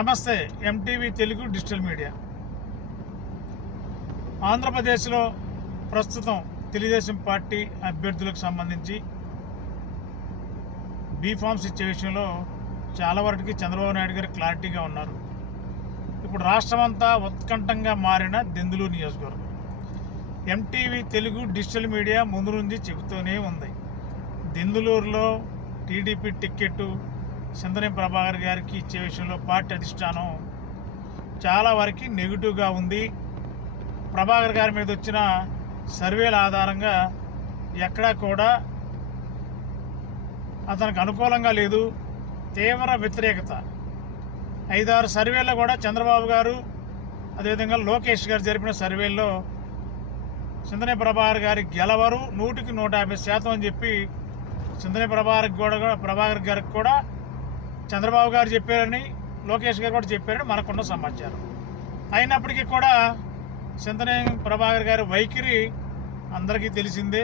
నమస్తే MTV Telugu digital media. ఆంధ్రప్రదేశ్లో ప్రస్తుతం తెలుగుదేశం పార్టీ అభ్యర్థులకు సంబంధించి బీఫామ్స్ ఇచ్చే విషయంలో చాలా వరకు చంద్రబాబు నాయుడు గారు క్లారిటీగా ఉన్నారు. ఇప్పుడు రాష్ట్రమంతా ఉత్కంఠంగా మారిన దెందులూరు నియోజకవర్గం. ఎంటీవీ తెలుగు డిజిటల్ మీడియా ముందు నుంచి చెబుతూనే ఉంది. దెందులూరులో టీడీపీ టిక్కెట్టు సిందనే ప్రభాకర్ గారికి ఇచ్చే విషయంలో పార్టీ అధిష్టానం చాలా వరకు నెగిటివ్గా ఉంది. ప్రభాకర్ గారి మీద వచ్చిన సర్వేల ఆధారంగా ఎక్కడా కూడా అతనికి అనుకూలంగా లేదు. తీవ్ర వ్యతిరేకత. ఐదారు సర్వేల్లో కూడా చంద్రబాబు గారు అదేవిధంగా లోకేష్ గారు జరిపిన సర్వేల్లో చింతనే ప్రభాకర్ గారి గెలవరు నూటికి నూట యాభై శాతం అని చెప్పి చింతనే ప్రభాకర్ కూడా ప్రభాకర్ గారికి కూడా చంద్రబాబు గారు చెప్పారని లోకేష్ గారు కూడా చెప్పారని మనకున్న సమాచారం. అయినప్పటికీ కూడా చింతనే ప్రభాకర్ గారి వైఖరి అందరికీ తెలిసిందే.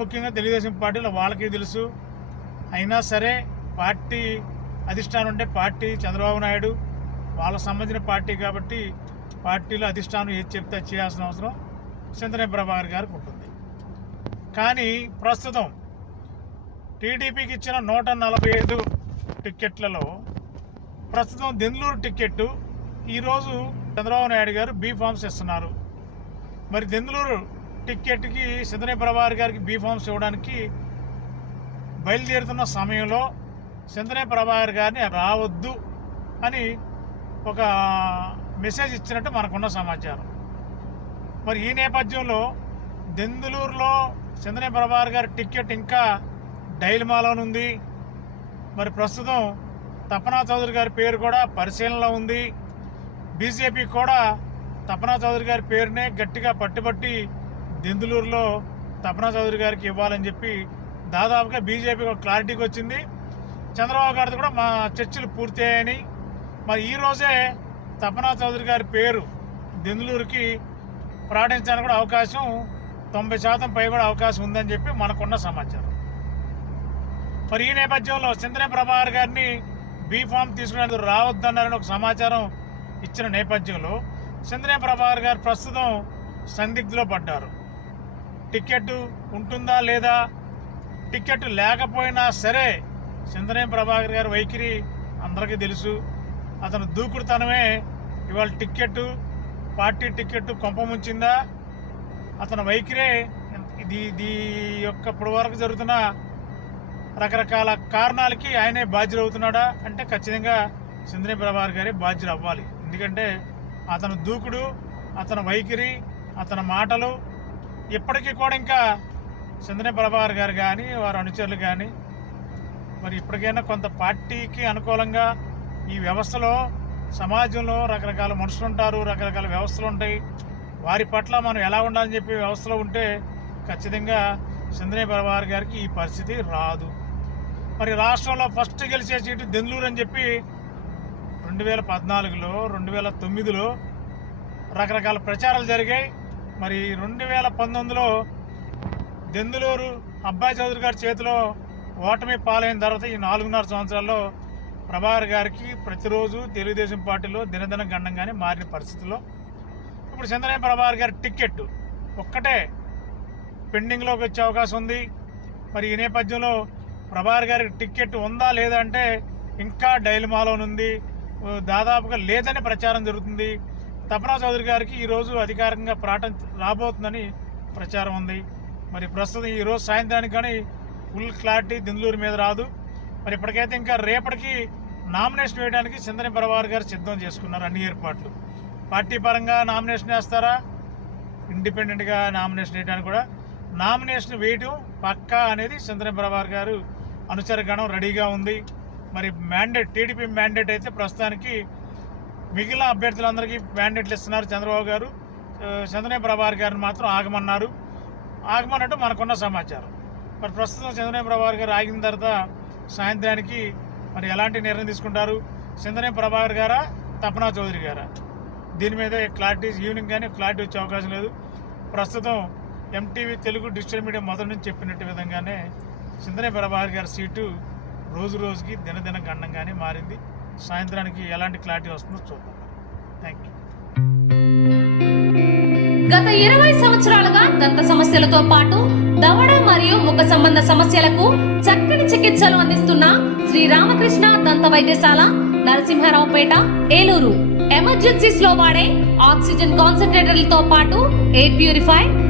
ముఖ్యంగా తెలుగుదేశం పార్టీలో వాళ్ళకి తెలుసు. అయినా సరే పార్టీ అధిష్టానం అంటే పార్టీ చంద్రబాబు నాయుడు. వాళ్ళకు సంబంధించిన పార్టీ కాబట్టి పార్టీలో అధిష్టానం ఏది చెప్తే చేయాల్సిన అవసరం చింతనే ప్రభాకర్ గారికి ఉంటుంది. కానీ ప్రస్తుతం టీడీపీకి ఇచ్చిన నూట నలభై ఐదు టిక్కెట్లలో. ప్రస్తుతం దెందులూరు టిక్కెట్టు ఈరోజు చంద్రబాబు నాయుడు గారు బీ ఫామ్స్ ఇస్తున్నారు. మరి దెందులూరు టిక్కెట్కి సిద్ధనే ప్రభాకర్ గారికి బీ ఫామ్స్ ఇవ్వడానికి బయలుదేరుతున్న సమయంలో సింధనే ప్రభాకర్ గారిని రావద్దు అని ఒక మెసేజ్ ఇచ్చినట్టు మనకున్న సమాచారం. మరి ఈ నేపథ్యంలో దెందులూరులో సిందనే ప్రభాకర్ గారి టిక్కెట్ ఇంకా డైల్మాలోనుంది మరి ప్రస్తుతం తపనా చౌదరి గారి పేరు కూడా పరిశీలనలో ఉంది. బీజేపీ కూడా తపనా చౌదరి గారి పేరునే గట్టిగా పట్టుబట్టి దెందులూరులో తపనా చౌదరి గారికి ఇవ్వాలని చెప్పి దాదాపుగా బీజేపీ ఒక క్లారిటీకి వచ్చింది. చంద్రబాబు గారితో కూడా మా చర్చలు పూర్తయ్యాయని. మరి ఈరోజే తపనా చౌదరి గారి పేరు దెందులూరుకి ప్రకటించడానికి కూడా అవకాశం తొంభై శాతం పై కూడా అవకాశం ఉందని చెప్పి మనకున్న సమాచారం. మరి ఈ నేపథ్యంలో చింతనే ప్రభాకర్ గారిని బీ ఫామ్ తీసుకునేందుకు రావద్దన్నారని ఒక సమాచారం ఇచ్చిన నేపథ్యంలో చింతనే ప్రభాకర్ గారు ప్రస్తుతం సందిగ్ధలో పడ్డారు. టికెట్ ఉంటుందా లేదా? టికెట్ లేకపోయినా సరే చింతనే ప్రభాకర్ గారి వైఖరి అందరికీ తెలుసు. అతను దూకుడుతనమే ఇవాళ టిక్కెట్ పార్టీ టిక్కెట్ కొంపముంచిందా అతని వైఖరే ఇది ఇది యొక్క ఇప్పటి వరకు జరుగుతున్న రకరకాల కారణాలకి ఆయనే బాధ్యులు అవుతున్నాడా అంటే ఖచ్చితంగా సింధని ప్రభాకర్ గారే బాధ్యులు అవ్వాలి ఎందుకంటే అతను దూకుడు అతని వైఖరి అతని మాటలు ఇప్పటికీ కూడా ఇంకా సింధని ప్రభాకర్ గారు కానీ వారి అనుచరులు కానీ మరి ఇప్పటికైనా కొంత పార్టీకి అనుకూలంగా ఈ వ్యవస్థలో సమాజంలో రకరకాల మనుషులు ఉంటారు రకరకాల వ్యవస్థలు ఉంటాయి. వారి పట్ల మనం ఎలా ఉండాలని చెప్పి వ్యవస్థలో ఉంటే ఖచ్చితంగా సింధనే ప్రభాకర్ గారికి ఈ పరిస్థితి రాదు. మరి రాష్ట్రంలో ఫస్ట్ గెలిచే సీటు దెందులూరు అని చెప్పి రెండు వేల పద్నాలుగులో రెండు వేల తొమ్మిదిలో రకరకాల ప్రచారాలు జరిగాయి. మరి రెండు వేల పంతొమ్మిదిలో దెందులూరు అబ్బాయి చౌదరి గారి చేతిలో ఓటమి పాలైన తర్వాత ఈ నాలుగున్నర సంవత్సరాల్లో ప్రభాకర్ గారికి ప్రతిరోజు తెలుగుదేశం పార్టీలో దినదిన గండంగానే మారిన పరిస్థితుల్లో. ఇప్పుడు చంద్రయ్య ప్రభాకర్ గారి టిక్కెట్ ఒక్కటే పెండింగ్లోకి వచ్చే అవకాశం ఉంది. మరి ఈ నేపథ్యంలో ప్రభార్ గారికి టికెట్ ఉందా లేదా అంటే ఇంకా డైలమాలోనుంది దాదాపుగా లేదని ప్రచారం జరుగుతుంది. తపనా చౌదరి గారికి ఈరోజు అధికారికంగా ప్రాటం రాబోతుందని ప్రచారం ఉంది. మరి ప్రస్తుతం ఈరోజు సాయంత్రానికి కానీ ఫుల్ క్లారిటీ దిందులూరు మీద రాదు. మరి ఇప్పటికైతే ఇంకా రేపటికి నామినేషన్ వేయడానికి చింతని ప్రభాకర్ గారు సిద్ధం చేసుకున్నారు అన్ని ఏర్పాట్లు. పార్టీ పరంగా నామినేషన్ వేస్తారా? ఇండిపెండెంట్గా నామినేషన్ వేయడానికి కూడా నామినేషన్ వేయటం పక్కా అనేది చింతన గారు అనుచరగణం రెడీగా ఉంది. మరి మ్యాండేట్ టీడీపీ మ్యాండేట్ అయితే ప్రస్తుతానికి మిగిలిన అభ్యర్థులందరికీ మ్యాండేట్లు ఇస్తున్నారు చంద్రబాబు గారు. చంద్రనే ప్రభాకర్ గారిని మాత్రం ఆగమన్నారు. ఆగమన్నట్టు మనకున్న సమాచారం. మరి ప్రస్తుతం చంద్రనే ప్రభార్ గారు ఆగిన తర్వాత సాయంత్రానికి మరి ఎలాంటి నిర్ణయం తీసుకుంటారు? చంద్రనే ప్రభాకర్ గారా తపనా చౌదరి గారా? దీని మీద క్లారిటీ ఈవినింగ్ కానీ క్లారిటీ వచ్చే అవకాశం లేదు. ప్రస్తుతం ఎంటీవీ తెలుగు డిజిటల్ మీడియా మొదటి నుంచి చెప్పినట్టు విధంగానే చింతనే ప్రభాకర్ గారి సీటు రోజు రోజుకి దినదిన గండంగానే మారింది. సాయంత్రానికి ఎలాంటి క్లారిటీ వస్తుందో చూద్దాం థ్యాంక్ యూ గత ఇరవై సంవత్సరాలుగా దంత సమస్యలతో పాటు దవడ మరియు ముఖ సంబంధ సమస్యలకు చక్కని చికిత్సలు అందిస్తున్న శ్రీ రామకృష్ణ దంత వైద్యశాల నరసింహారావుపేట ఏలూరు. ఎమర్జెన్సీస్లో వాడే ఆక్సిజన్ కాన్సన్ట్రేటర్లతో పాటు air purify